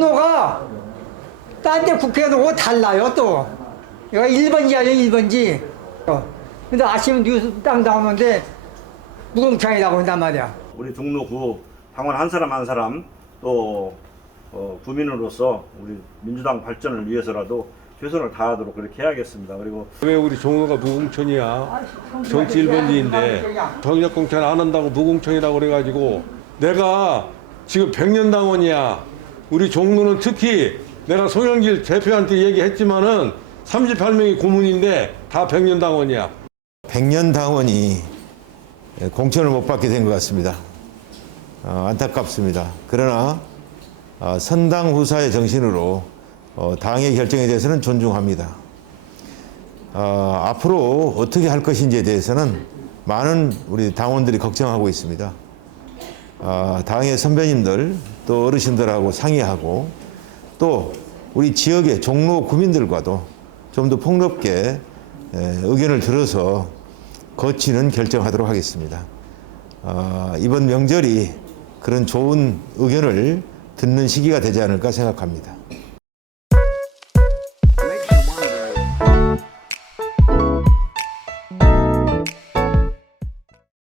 종로가 딴 데 국회하고 달라요 또. 여기가 1번지 아니에요 1번지. 근데 아침 뉴스 딱 나오는데 무공창이라고 한단 말이야. 우리 종로구 당원 한 사람 한 사람 또 어, 구민으로서 우리 민주당 발전을 위해서라도 최선을 다하도록 그렇게 해야겠습니다. 그리고 왜 우리 종로가 무공천이야? 정치 1번지인데 정력 공천 안 한다고 무공천이라고 그래가지고 내가 지금 백년 당원이야. 우리 종로는 특히 내가 송영길 대표한테 얘기했지만은 38명이 고문인데 다 백년 당원이야. 백년 당원이 공천을 못 받게 된 것 같습니다. 어, 안타깝습니다. 그러나 어, 선당 후사의 정신으로 어, 당의 결정에 대해서는 존중합니다. 어, 앞으로 어떻게 할 것인지에 대해서는 많은 우리 당원들이 걱정하고 있습니다. 어, 당의 선배님들 또 어르신들하고 상의하고 또 우리 지역의 종로 구민들과도 좀 더 폭넓게 에, 의견을 들어서 거치는 결정하도록 하겠습니다. 어, 이번 명절이 그런 좋은 의견을 듣는 시기가 되지 않을까 생각합니다.